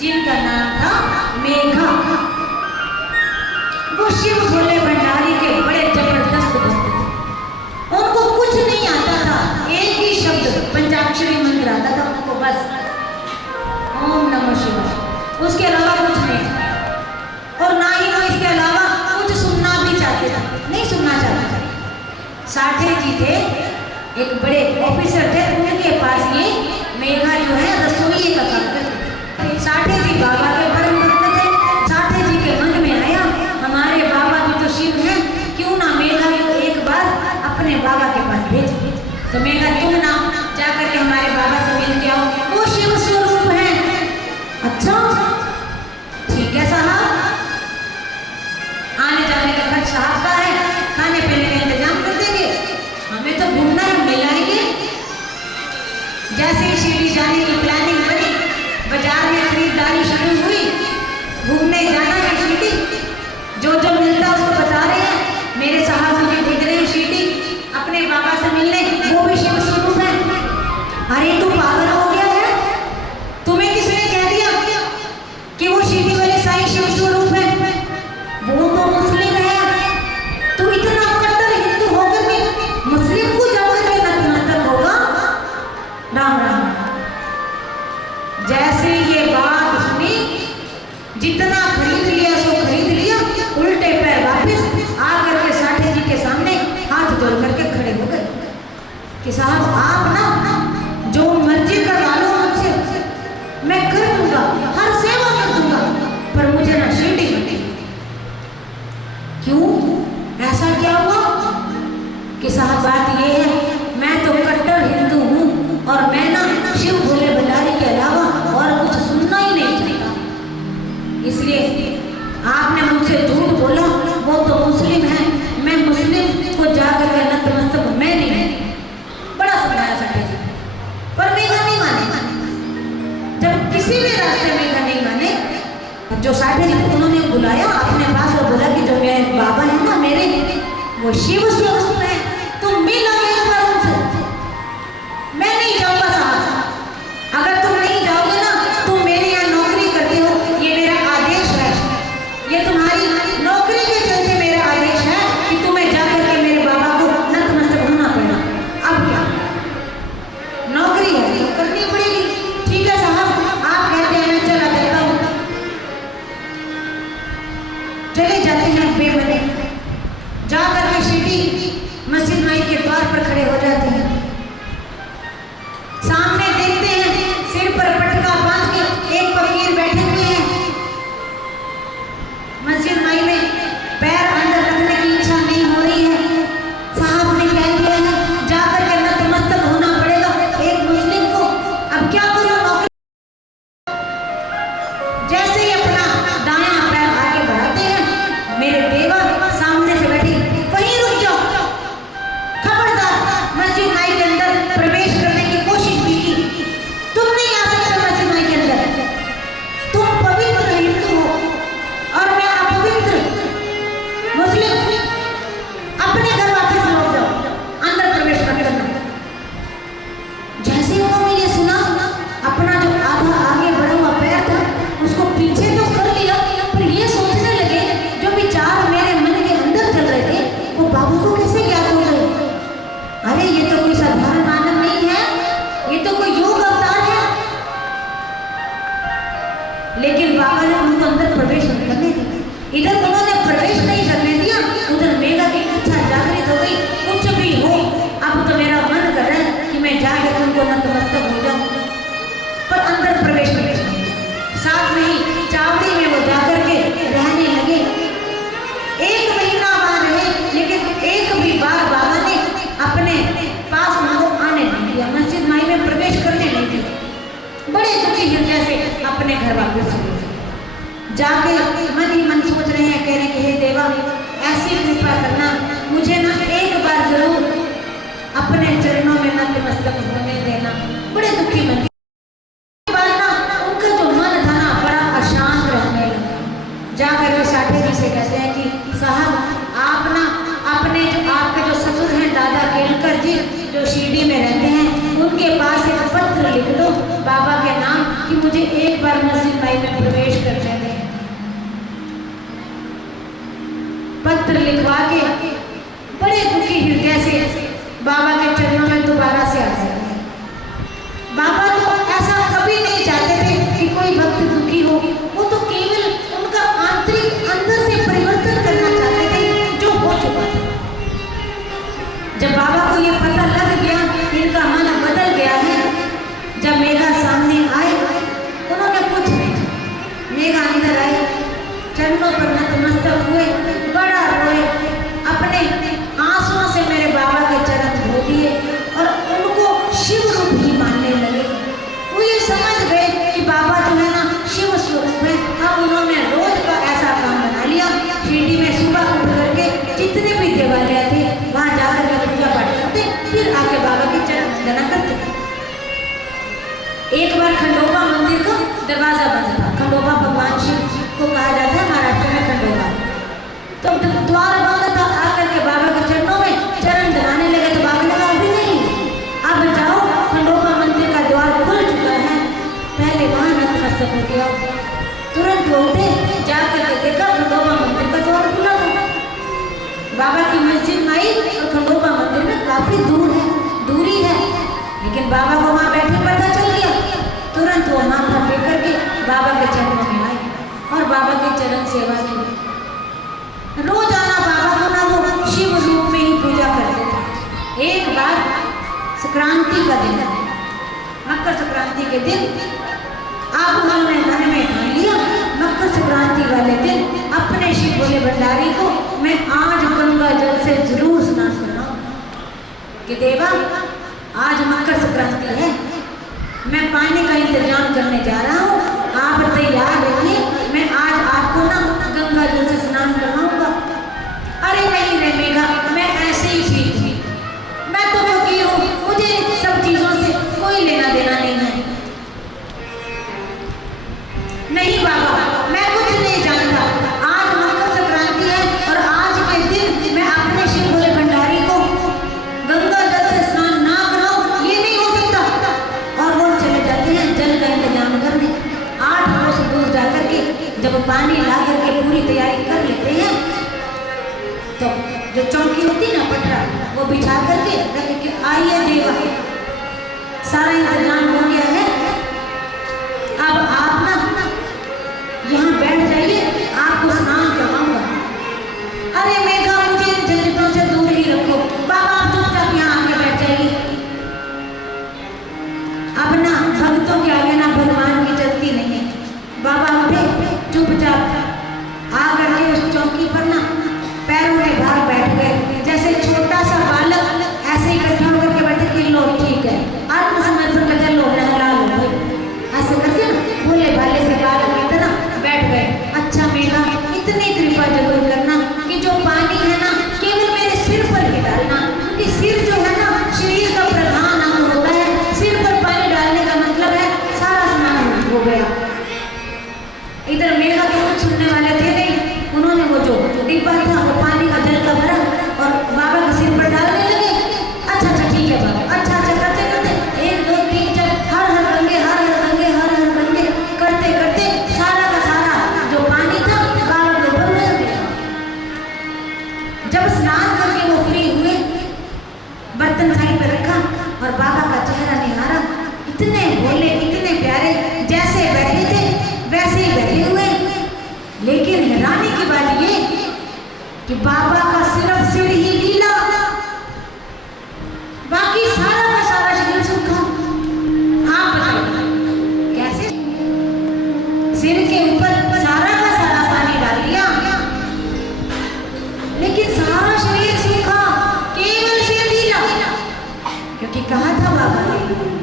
जिनका नाम था मेघा। वो शिव भोले भंडारी के बड़े जबरदस्त भक्त थे। उनको कुछ नहीं आता था, एक ही शब्द पंचाक्षरी मंत्र आता था उनको, बस ओम नमः शिवाय, उसके अलावा कुछ नहीं। और ना ही वो इसके अलावा कुछ सुनना भी चाहते थे, नहीं सुनना चाहते थे। साठे जी थे, एक बड़े ऑफिसर थे, उनके पास ये मेघा जो है रसोई का काम करते थे। साठे जी बाबा के परम भक्त थे। साठे जी के मन में आया, हमारे बाबा भी तो शिव हैं, क्यों ना मेघा को एक बार अपने बाबा के पास भेज। तो मेघा तुम ना जाकर के हमारे बाबा से मिल के आओ, वो शिव स्वरूप है। अच्छा ठीक है साहब, आने जाने का खर्च साहब का है, खाने पीने का इंतजाम कर देंगे, हमें तो घूमना है, मिल आएंगे। जैसे ही शिरडी जाने की प्लानिंग बनी, बाजार में खरीदारी शुरू हुई, घूमने जाना है शिरडी, जो जो मिलता उसको बता रहे हैं, मेरे साहब मुझे भेज रहे हैं शिरडी अपने बाबा से मिलने, वो भी शिव स्वरूप है। अरे तू पागल हो गया है, तुम्हें किसने कह दिया कि वो शिरडी वाले साईं शिव स्वरूप है? वो तो मुस्लिम है। तू इतना कट्टर हिंदू होकर भी मुस्लिम को जाकर के नतमस्तक होगा? राम राम। जैसे ये बात सुनी, जितना खरीद लिया सो खरीद लिया, उल्टे पैर वापस आकर के साठे जी के सामने हाथ जोड़ करके खड़े हो गए कि साहब आप ना जो मर्जी करवा लो मुझसे, मैं कर दूंगा, हर सेवा कर दूंगा, पर मुझे ना शिरडी मिली। क्यों, ऐसा क्या हुआ? कि साहब बात ये है, मैं तो कट्टर हिंदू हूँ और मैं ना शिव भोले भंडारी के अलावा और कुछ सुनना ही नहीं चाहता, इसलिए आपने मुझसे झूठ बोला, वो तो मुस्लिम है, मैं मुस्लिम को जाकर के नतमस्तक मैं नहीं। बड़ा समझाया साठे जी, पर मेघा नहीं माने। जब किसी भी रास्ते मेघा नहीं माने, जो साठे जी उन्होंने बुलाया अपने पास और बोला कि जो मेरे बाबा है ना मेरे, वो शिव स्वरूप है, तुम मिल आओ एक बार उनसे। मैं नहीं जाऊंगा साहब, अगर तुम नहीं जाओगे ना, तुम मेरे यहाँ नौकरी करते हो, ये मेरा आदेश है, ये तुम्हारी नौकरी के चलते मेरा आदेश है कि तुम्हें जाकर के मेरे बाबा को नतमस्तक होना पड़ेगा। अब क्या, नौकरी है तो करनी पड़ेगी। ठीक है साहब, आप कहते हैं मैं चला देता हूँ। चले जाते हैं बेबने, जाकर के शिरडी मस्जिद माई के द्वार पर खड़े हो जाते हैं। सामने देखते हैं सिर पर पटका बांध के एक फकीर बैठे हुए हैं। मस्जिद माई में पैर अंदर रखने की इच्छा नहीं हो रही है, साहब ने कह दिया है जाकर के नतमस्तक होना पड़ेगा एक मुस्लिम को। अब क्या करूं, नौकरी। जैसे ही अपना दायां पैर आगे बढ़ाते हैं, मेरे देवा सामने से बैठी, वहीं रुक जाओ, खबरदार मस्जिद माई के अंदर प्रवेश करने की कोशिश भी की, तुम नहीं आ सकते मस्जिद माई के अंदर, तुम पवित्र हिंदू हो और मैं अपवित्र मुस्लिम, अपने घर वापस लौट जाओ, अंदर प्रवेश मत करना। जैसे उन्होंने ये सुना, अपना जो आधा आगे बढ़ा हुआ पैर था उसको पीछे तो कर लिया, पर ये सोचने लगे जो विचार मेरे मन के अंदर चल रहे थे, वो बाबू को कैसे ज्ञात हो गए? अरे ये तो कोई साधारण मानव नहीं है, ये तो कोई योग अवतार है। लेकिन बाबा ने उनको अंदर प्रवेश नहीं करने दिया। इधर उन्होंने प्रवेश नहीं करने दिया, उधर मेघा की इच्छा जागृत हो गई, कुछ भी हो, अब तो मेरा मन कर रहा है कि मैं जाकर उनको नतमस्तक हो जाऊं, पर अंदर प्रवेश नहीं करने दिया। साथ में ही चावड़ी में वो जाकर के रहने लगे। 1 महीना बाद रहे, लेकिन एक भी बार बाबा ने अपने पास उनको आने नहीं दिया, मस्जिद माई में प्रवेश करने नहीं दिया। बड़े दुखी हृदय से अपने घर वापस चले गए। जाके मन ही मन सोच रहे हैं, कह रहे कि हे देवा ऐसी कृपा करना, मुझे ना एक बार जरूर अपने चरणों में नतमस्तक होने देना। बड़े दुखी मन उनका जो मन था ना बड़ा अशांत रहने लगा। जाकर के साठे जी से कहते हैं कि साहब आप ना अपने जो आपके जो ससुर हैं दादा केलकर जी, जो शिरडी में रहते हैं, उनके पास एक पत्र लिख दो बाबा के नाम, कि मुझे एक बार मस्जिद माई में प्रवेश करने दें। पत्र लिखवा के बड़े दुखी हृदय से बाबा के चरणों में दोबारा से आ गए। बाबा तो ऐसा कभी नहीं चाहते थे कि कोई भक्त दुखी हो, वो तो केवल उनका आंतरिक अंदर से परिवर्तन करना चाहते थे जो हो चुका था। जब बाबा को ये पता लग गया इनका मन बदल गया है, जब मेघा सामने आए उन्होंने कुछ नहीं, मेघा अंदर आई, चरणों पर नतमस्तक हुए, बड़ा रोए, अपने आंसुओं से मेरे बाबा के चरण धो दिए और उनको शिव रूप ही मानने लगे। वो ये समझ गए कि बाबा जो है ना शिव स्वरूप है। अब उन्होंने रोज का ऐसा काम बना लिया, शिरडी में सुबह उठ करके जितने भी देवालय थे वहाँ जाकर के पूजा पाठ करते, फिर आके बाबा की चरण वंदना करते। एक बार खंडोबा मंदिर का दरवाजा बंद था। खंडोबा भगवान शिव को कहा जाता है महाराष्ट्र में खंडोबा। तो द्वार बंद था, आकर के बाबा के चरणों में चरण दबाने लगे तो बाबा ने कहा अभी नहीं, अब जाओ, खंडोबा मंदिर का द्वार खुल चुका है, पहले वहाँ नतमस्तक हो गया। तुरंत उठे, जाकर के देखा खंडोबा मंदिर का द्वार खुला था। बाबा की मस्जिद माई और खंडोबा मंदिर में काफी दूरी है, लेकिन बाबा को वहाँ बैठे पता चल गया। तुरंत वो माथा टेक करके बाबा के चरणों में आए और बाबा के चरण सेवा की। रोजाना बाबा को ना वो शिव रूप में ही पूजा करते थे। एक बार संक्रांति का दिन, मकर संक्रांति के दिन, आप उन्होंने मन में ठान लिया मकर संक्रांति वाले दिन अपने शिव भोले भंडारी को मैं आज गंगा जल से जरूर स्नान कराऊं कि देवा आज मकर संक्रांति है, मैं पानी का इंतजाम करने जा रहा हूँ, आप तैयार रहिए, मैं आज आपको ना गंगा जल से स्नान करवाऊंगा। अरे नहीं रे मेघा, मैं ऐसे ही ठीक हूँ, मैं तो फकीर हूँ, मुझे सब चीजों से कोई लेना देना नहीं है। नहीं बाबा, मैं कुछ नहीं जानता, आज मकर संक्रांति है और आज के दिन मैं अपने शिव भोले भंडारी को गंगा जल से स्नान ना कराऊं, ये नहीं हो सकता। और वो चले जाते हैं जल का इंतजाम करने। 8 कोस दूर जाकर के जब पानी ला करके पूरी तैयारी कर लेते हैं तो जो चौकी होती ना पटरा, वो बिछा करके रख के आइए देवा, सारा इंतजाम हो गया है, अब आप ना यहाँ बैठ जाइए, आपको स्नान करवाऊंगा। अरे मेघा, मुझे झंझटों से दूर ही रखो, बाबा आप चुपचाप यहाँ आके बैठ जाइए। अब ना भक्तों के आगे ना भगवान की चलती नहीं है। बाबा उठे, चुपचाप आकर के उस चौकी पर ना पैरों के भाग बैठ गए, जैसे छोटा सा बालक ऐसे इकट्ठा होकर के बैठे कि लो ठीक है, आत्मसमर्पण कर लो, नहला लो भाई, ऐसे करके ना भोले भाले से बालक की तरह बैठ गए। अच्छा मेघा, इतनी कृपा जरूर करना कि जो पानी है ना केवल मेरे सिर पर ही डालना, क्योंकि सिर जो है ना शरीर का प्रधान अंग होता है, सिर पर पानी डालने का मतलब है सारा स्नान हो गया। इधर मेघा तो कुछ सुनने वाले थे नहीं, उन्होंने वो जो डिब्बा था वो पानी का जल का भरा और बाबा के सिर पर डालने लगे। अच्छा ठीक है बाबा, अच्छा करते करते 1 2 3 4 हर हर गंगे हर हर गंगे हर हर गंगे करते करते सारा का सारा जो पानी था बाबा के ऊपर उतर गया। जब स्नान करके वो फ्री हुए, बर्तन साइड पर रखा और बाबा का चेहरा निहारा, इतने भोले इतने प्यारे, जैसे बैठे थे वैसे ही बैठे हुए। लेकिन हैरानी की बात ये कि बाबा का सिर्फ सिर ही गीला, बाकी सारा का सारा शरीर सूखा। आप बताइए कैसे? सिर के ऊपर सारा का सारा पानी डाल दिया, लेकिन सारा शरीर सूखा, केवल सिर गीला, क्योंकि कहा था बाबा ने